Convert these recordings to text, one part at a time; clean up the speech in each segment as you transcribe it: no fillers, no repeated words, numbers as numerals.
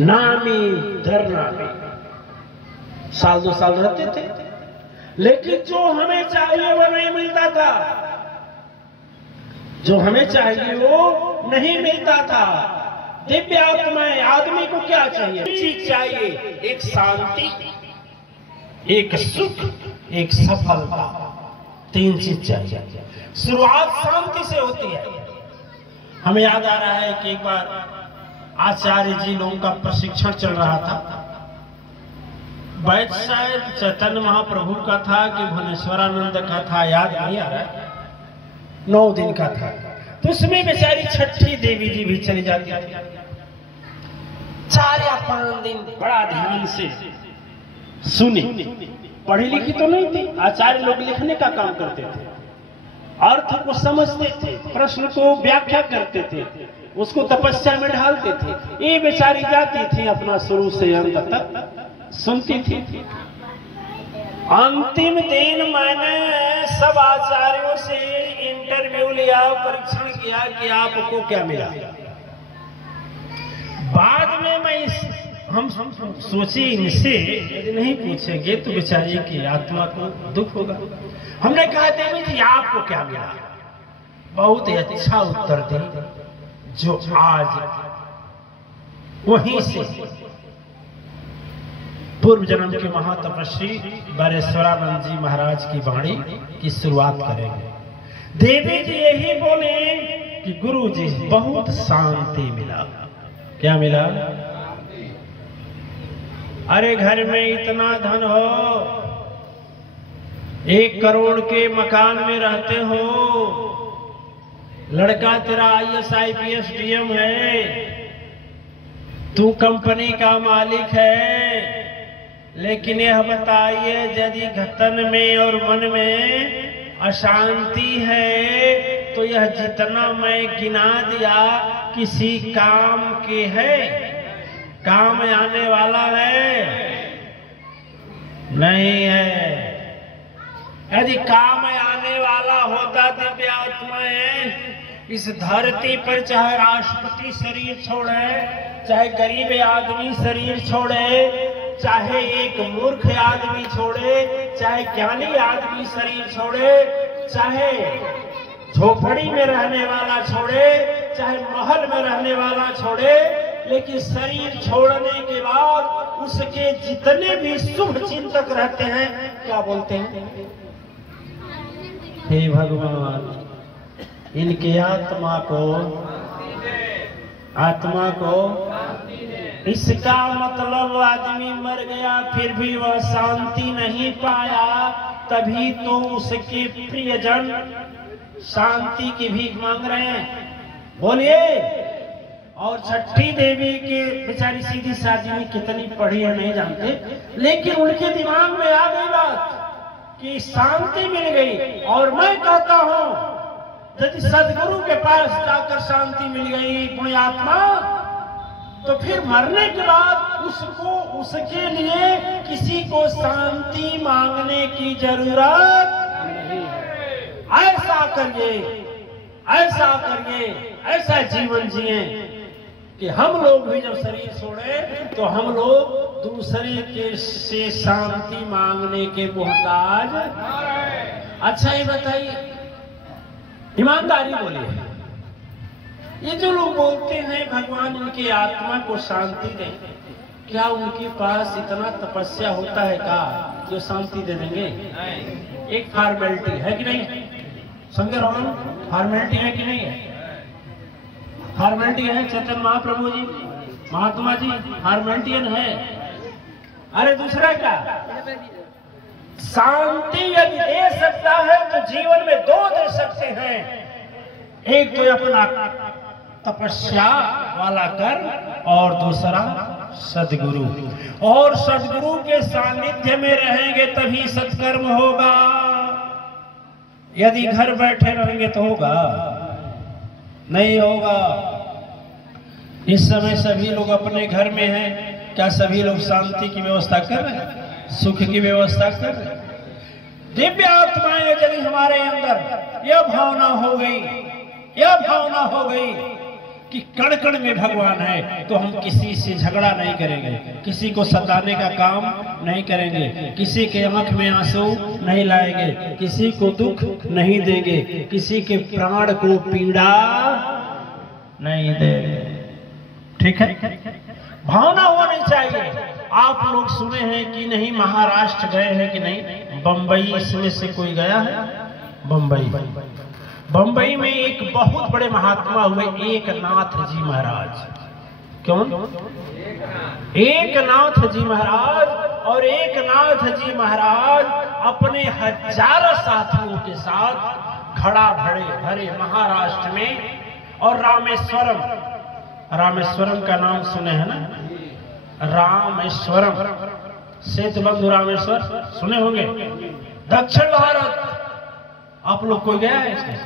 नामी धरना में साल 2 साल रहते थे, लेकिन जो हमें चाहिए वो नहीं मिलता था। जो हमें चाहिए वो नहीं मिलता था। दिव्य आत्माएं, आदमी को क्या चाहिए? चीज चाहिए, एक शांति, एक सुख, एक सफलता, 3 चीज चाहिए। शुरुआत शांति से होती है। हमें याद आ रहा है कि एक बार आचार्य जी लोगों का प्रशिक्षण चल रहा था। बैच शायद चैतन्य महाप्रभु का था कि भुवनेश्वरानंद का था, याद नहीं आ रहा। 9 दिन का था। तो उसमें बेचारी छठी देवी जी भी चली जाती थी। 4 या 5 दिन बड़ा ध्यान से सुनी। पढ़ी लिखी तो नहीं थी, आचार्य लोग लिखने का काम करते थे, अर्थ को समझते थे, प्रश्न को व्याख्या करते थे, उसको तपस्या में ढालते थे। ये बेचारी जाती थी, अपना शुरू से अंत तक सुनती थी। अंतिम दिन मैंने सब आचार्यों से इंटरव्यू लिया, परीक्षण किया कि आपको क्या मिला। बाद में मैं हम सोचे इनसे यदि नहीं पूछेंगे तो बेचारी की आत्मा को दुख होगा। हमने कहा देवी जी आपको क्या मिला? बहुत ही अच्छा उत्तर दी, जो आज वहीं से पूर्व जन्म के महातपस्वी बरेश्वरानंद जी महाराज की वाणी की शुरुआत करेंगे। देवी जी यही बोले कि गुरु जी बहुत शांति मिला। क्या मिला? अरे घर में इतना धन हो, 1 करोड़ के मकान में रहते हो, लड़का तेरा IAS IPS DM है, तू कंपनी का मालिक है, लेकिन यह बताइए यदि तन में और मन में अशांति है तो यह जितना मैं गिना दिया किसी काम के है? काम आने वाला है? नहीं है। यदि काम आने वाला होता दिव्य आत्माएं, इस धरती पर चाहे राष्ट्रपति शरीर छोड़े, चाहे गरीब आदमी शरीर छोड़े, चाहे एक मूर्ख आदमी छोड़े, चाहे ज्ञानी आदमी शरीर छोड़े, चाहे झोपड़ी में रहने वाला छोड़े, चाहे महल में रहने वाला छोड़े, लेकिन शरीर छोड़ने के बाद उसके जितने भी शुभ चिंतक रहते हैं, क्या बोलते हैं? हे भगवान, इनके आत्मा को इसका मतलब आदमी मर गया फिर भी वह शांति नहीं पाया, तभी तो उसके प्रियजन शांति की भीख मांग रहे हैं। बोलिए। और छठी देवी के बेचारी सीधी सादी में कितनी पढ़ी है नहीं जानते, लेकिन उनके दिमाग में आ गई बात कि शांति मिल गई। और मैं कहता हूं यदि सदगुरु के पास जाकर शांति मिल गई पुण्यात्मा, तो फिर मरने के बाद उसको उसके लिए किसी को शांति मांगने की जरूरत नहीं है। ऐसा करिए, ऐसा जीवन जिए कि हम लोग भी जब शरीर छोड़े तो हम लोग दूसरे के से शांति मांगने के मोहताज। अच्छा ये बताइए, ईमानदारी बोलिए, ये जो लोग बोलते हैं भगवान इनकी आत्मा को शांति दे, क्या उनके पास इतना तपस्या होता है का जो शांति दे देंगे? एक फॉर्मेलिटी है कि नहीं? संजय रोहन, फॉर्मेलिटी है कि नहीं है? फॉर्मेलिटी है। चैतन्य महाप्रभु जी, महात्मा जी फॉर्मेलिटियन है। अरे दूसरा क्या? शांति यदि दे सकता है तो जीवन में 2 दे सकते हैं। एक तो अपना तपस्या वाला कर्म और दूसरा सदगुरु। और सदगुरु के सानिध्य में रहेंगे तभी सत्कर्म होगा। यदि घर बैठे रहेंगे तो होगा? नहीं होगा। इस समय सभी लोग अपने घर में हैं, क्या सभी लोग शांति की व्यवस्था कर रहे हैं? सुख की व्यवस्था कर रहे हैं? दिव्य आत्माएं यदि हमारे अंदर यह भावना हो गई कि कण कण में भगवान है, तो हम किसी से झगड़ा नहीं करेंगे, किसी को सताने का काम नहीं करेंगे, किसी के आंख में आंसू नहीं लाएंगे, किसी को दुख नहीं देंगे, किसी के प्राण को पीड़ा नहीं देंगे। ठीक है, भावना होनी चाहिए। आप लोग सुने हैं कि नहीं, महाराष्ट्र गए हैं कि नहीं? बंबई इसमें से कोई गया है? बंबई में एक बहुत बड़े महात्मा हुए, एकनाथ जी महाराज। कौन? एकनाथ जी महाराज। और एकनाथ जी महाराज अपने हजारों साथियों के साथ घड़ा भरे महाराष्ट्र में, और रामेश्वरम का नाम सुने हैं ना? रामेश्वरम, सेतुबंधु रामेश्वर सुने होंगे, दक्षिण भारत। आप लोग कोई गया है इसमें?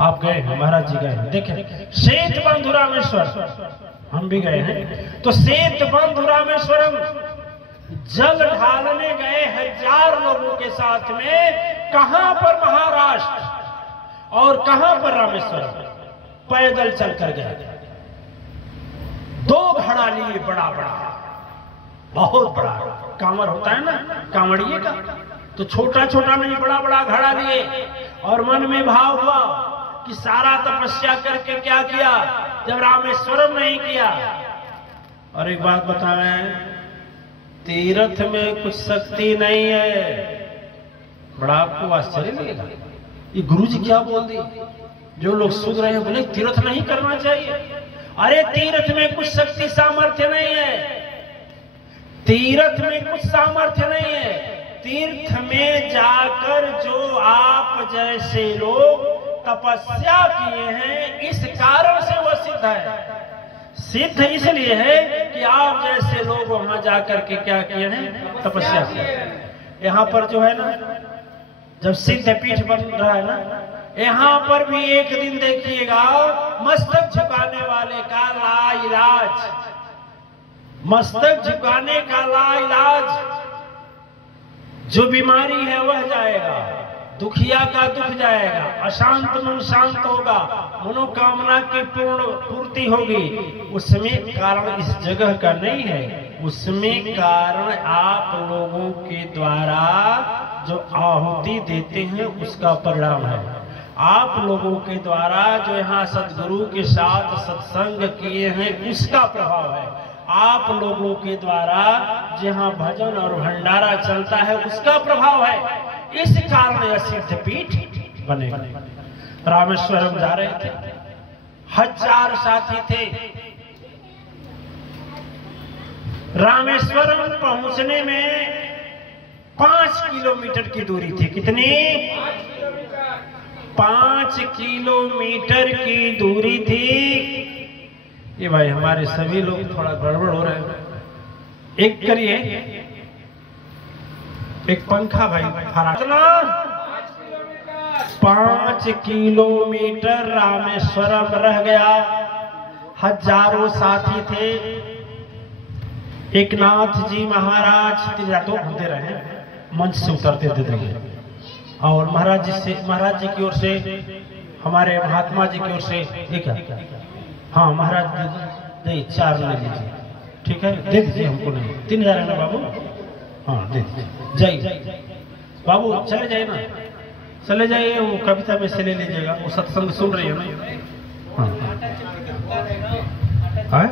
आप गए हैं? महाराज जी गए हैं। देखें, सेतुबंधु रामेश्वर हम भी गए हैं। तो सेतुबंधु रामेश्वरम जल ढालने गए 1000 लोगों के साथ में। कहां पर? महाराष्ट्र। और कहां पर? रामेश्वरम। पैदल चलकर गए। 2 घड़ा लिए, बड़ा बहुत बड़ा कांवर होता है ना कांवड़िए का, तो छोटा छोटा नहीं, बड़ा बड़ा घड़ा लिए। और मन में भाव हुआ कि सारा तपस्या करके क्या किया जब रामेश्वरम नहीं किया। और एक बात बताएं, तीर्थ में कुछ शक्ति नहीं है। बड़ा आपको आश्चर्य लगेगा, ये गुरुजी क्या बोल दिए। जो लोग सुन रहे हैं बोले तीर्थ नहीं करना चाहिए। अरे तीर्थ में कुछ शक्ति सामर्थ्य नहीं है, तीर्थ में कुछ सामर्थ्य नहीं है। तीर्थ में जाकर जो आप जैसे लोग तपस्या किए हैं, इस कारण से वह सिद्ध है। सिद्ध इसलिए है कि आप जैसे लोग वहां जाकर के क्या किए हैं? तपस्या किए। यहाँ पर जो है ना, जब सिद्ध पीठ बन रहा है ना, यहाँ पर भी एक दिन देखिएगा मस्तक झुकाने वाले का लाइलाज, मस्तक झुकाने का लाइलाज। जो बीमारी है वह जाएगा, दुखिया का दुख जाएगा, अशांत मन शांत होगा, मनोकामना की पूर्ति होगी। उसमें कारण इस जगह का नहीं है, उसमें कारण आप लोगों के द्वारा जो आहुति देते हैं उसका परिणाम है। आप लोगों के द्वारा जो यहाँ सदगुरु के साथ सत्संग किए हैं उसका प्रभाव है। आप लोगों के द्वारा जहाँ भजन और भंडारा चलता है उसका प्रभाव है। इस कारण यह सिद्ध पीठ बने। रामेश्वरम जा रहे थे, 1000 साथी थे। रामेश्वरम पहुंचने में 5 किलोमीटर की दूरी थी। कितनी? 5 किलोमीटर की दूरी थी। ये भाई हमारे सभी लोग थोड़ा गड़बड़ हो रहे हैं। एक करिए, एक पंखा भाई कितना? 5 किलोमीटर रामेश्वरम रह गया। हजारों साथी थे। एकनाथ जी महाराज तो घूमते रहे, मंच से उतरते थे और महाराज जी की ओर से, हमारे महात्मा जी की ओर से एक, हाँ महाराज दे 4 ले लीजिए। ठीक है, दे दीजिए हमको। नहीं 3000 है ना बाबू? हाँ दे दीजिए। जय बाबू, चले जाइए ना, चले जाइए। वो कविता में से ले लीजिएगा, वो सत्संग सुन रही है ना। हाँ